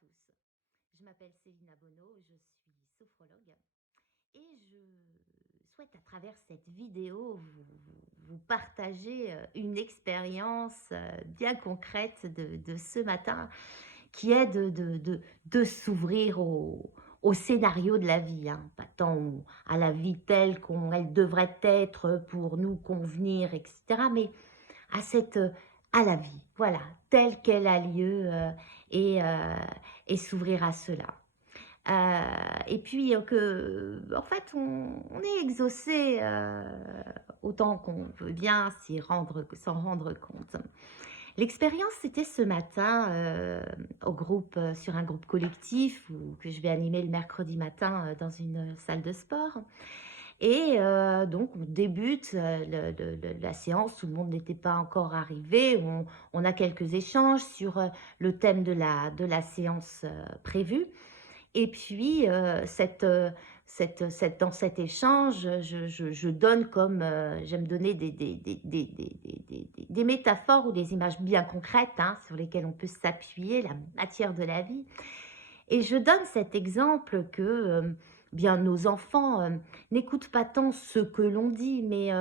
tous. Je m'appelle Célina Bonneau, je suis sophrologue et je souhaite à travers cette vidéo vous partager une expérience bien concrète de ce matin qui est de s'ouvrir au scénario de la vie, hein, pas tant à la vie telle qu'elle devrait être pour nous convenir, etc., mais à cette à la vie, voilà, telle qu'elle a lieu et, euh, et s'ouvrir à cela. Et puis en fait, on est exaucé autant qu'on veut bien s'en rendre compte. L'expérience, c'était ce matin sur un groupe collectif que je vais animer le mercredi matin dans une salle de sport. Et donc, on débute la séance, tout le monde n'était pas encore arrivé. On a quelques échanges sur le thème de la séance prévue. Et puis, dans cet échange, je donne comme j'aime donner des métaphores ou des images bien concrètes, hein, sur lesquelles on peut s'appuyer, la matière de la vie. Et je donne cet exemple que bien nos enfants n'écoutent pas tant ce que l'on dit, mais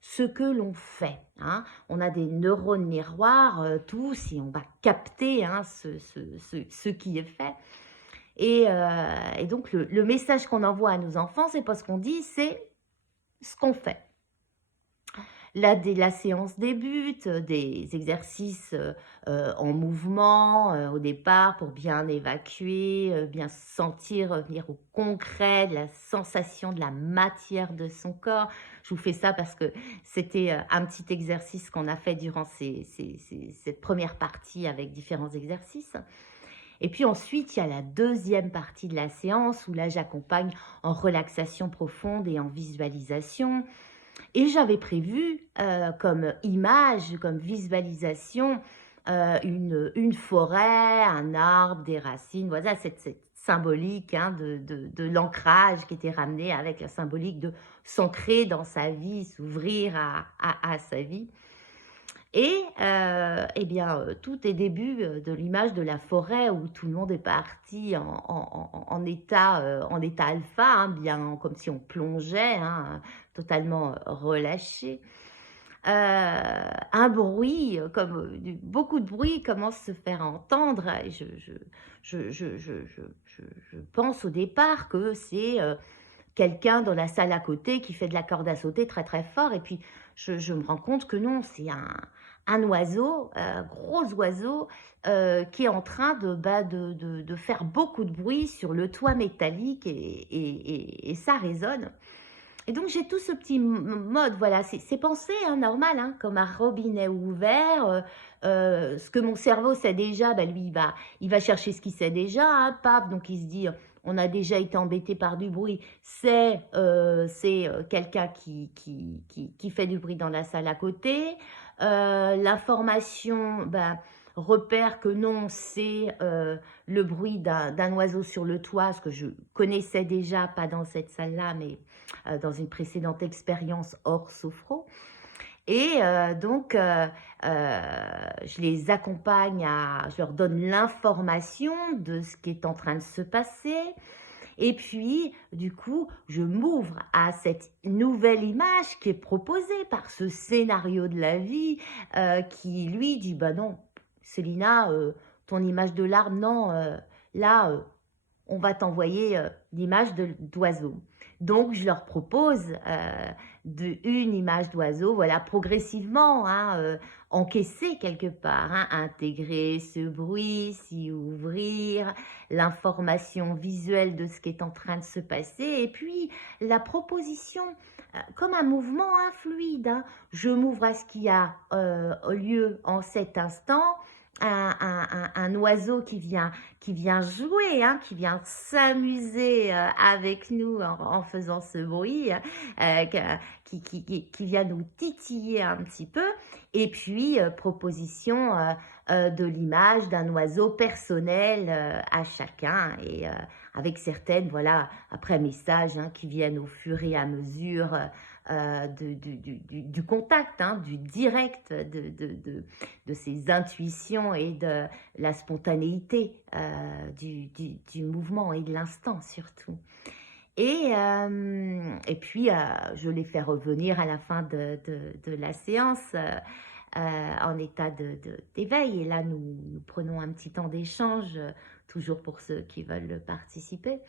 ce que l'on fait, hein. On a des neurones miroirs tous et on va capter, hein, ce qui est fait. Et donc le message qu'on envoie à nos enfants, c'est pas ce qu'on dit, c'est ce qu'on fait. La séance débute, des exercices en mouvement au départ pour bien évacuer, bien sentir, venir au concret, de la sensation de la matière de son corps. Je vous fais ça parce que c'était un petit exercice qu'on a fait durant cette première partie avec différents exercices. Et puis ensuite, il y a la deuxième partie de la séance où là, j'accompagne en relaxation profonde et en visualisation. Et j'avais prévu comme image, comme visualisation, une forêt, un arbre, des racines. Voilà cette symbolique, hein, de l'ancrage qui était ramené avec la symbolique de s'ancrer dans sa vie, s'ouvrir à sa vie. Et eh bien, tout est début de l'image de la forêt où tout le monde est parti en état alpha, hein, bien comme si on plongeait, hein, totalement relâché. Un bruit, beaucoup de bruit commence à se faire entendre. Et je pense au départ que c'est quelqu'un dans la salle à côté qui fait de la corde à sauter très très fort. Et puis je me rends compte que non, c'est un oiseau, gros oiseau, qui est en train de faire beaucoup de bruit sur le toit métallique et ça résonne. Et donc j'ai tout ce petit mode, voilà, c'est pensé, hein, normal, hein, comme un robinet ouvert. Ce que mon cerveau sait déjà, ben lui, il va chercher ce qu'il sait déjà, hein, paf, donc il se dit, on a déjà été embêté par du bruit, c'est quelqu'un qui fait du bruit dans la salle à côté. L'information, ben, repère que non, c'est le bruit d'un oiseau sur le toit, ce que je connaissais déjà, pas dans cette salle-là, mais dans une précédente expérience hors sophro. Et donc, je les accompagne, je leur donne l'information de ce qui est en train de se passer. Et puis, du coup, je m'ouvre à cette nouvelle image qui est proposée par ce scénario de la vie qui, lui, dit, bah non, Célina, ton image de l'arbre, non, là, on va t'envoyer l'image d'oiseau. Donc, je leur propose une image d'oiseau, voilà, progressivement, hein, encaisser quelque part, hein, intégrer ce bruit, s'y ouvrir, l'information visuelle de ce qui est en train de se passer, et puis la proposition comme un mouvement fluide, hein. Je m'ouvre à ce qui a lieu en cet instant, un oiseau qui vient jouer, hein, qui vient s'amuser avec nous en faisant ce bruit, qui vient nous titiller un petit peu. Et puis, proposition de l'image d'un oiseau personnel à chacun et avec certaines, voilà, après messages, hein, qui viennent au fur et à mesure du contact, hein, du direct, de ses intuitions et de la spontanéité du mouvement et de l'instant surtout. Et puis, je l'ai fait revenir à la fin de la séance en état d'éveil. Et là, nous prenons un petit temps d'échange, toujours pour ceux qui veulent participer.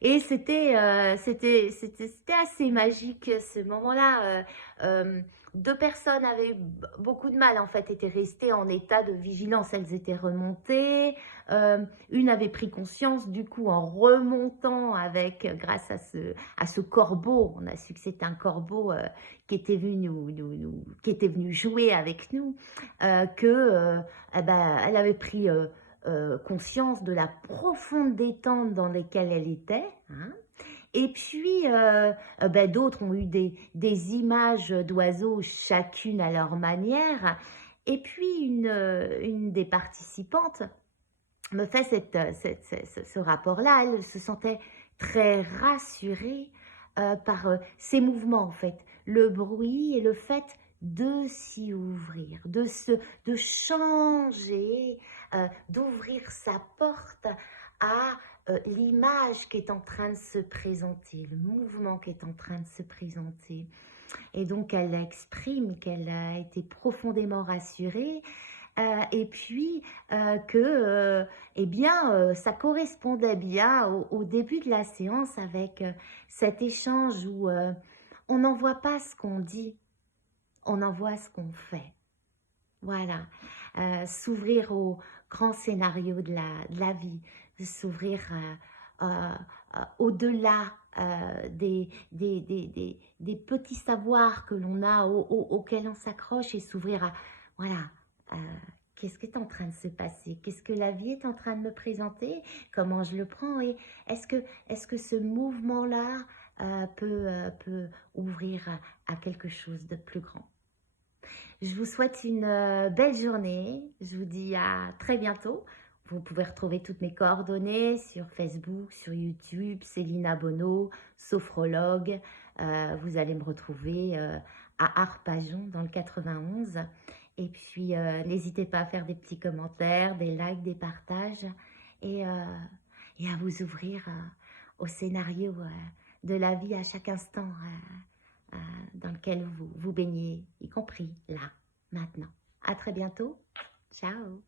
Et c'était assez magique ce moment-là. Deux personnes avaient beaucoup de mal, en fait, étaient restées en état de vigilance. Elles étaient remontées. Une avait pris conscience, du coup, en remontant grâce à ce corbeau. On a su que c'était un corbeau qui était venu qui était venu jouer avec nous, eh ben, elle avait pris conscience de la profonde détente dans laquelle elle était, hein. Et puis, ben, d'autres ont eu des images d'oiseaux, chacune à leur manière. Et puis, une des participantes me fait ce rapport-là. Elle se sentait très rassurée par ces mouvements, en fait. Le bruit et le fait de s'y ouvrir, de changer, d'ouvrir sa porte à l'image qui est en train de se présenter, le mouvement qui est en train de se présenter. Et donc, elle exprime qu'elle a été profondément rassurée et puis eh bien, ça correspondait bien au début de la séance avec cet échange où on n'envoie pas ce qu'on dit, on envoie ce qu'on fait. Voilà, s'ouvrir au grand scénario de la vie, s'ouvrir au-delà des petits savoirs que l'on a, auxquels on s'accroche et s'ouvrir à, voilà, euh, qu'est-ce qui est en train de se passer, qu'est-ce que la vie est en train de me présenter, comment je le prends et est-ce que ce mouvement-là peut ouvrir à quelque chose de plus grand. Je vous souhaite une belle journée. Je vous dis à très bientôt. Vous pouvez retrouver toutes mes coordonnées sur Facebook, sur YouTube, Célina Bonneau, sophrologue. Vous allez me retrouver à Arpajon dans le 91. Et puis, n'hésitez pas à faire des petits commentaires, des likes, des partages et à vous ouvrir au scénario de la vie à chaque instant. Dans lequel vous baignez, y compris là, maintenant. À très bientôt. Ciao.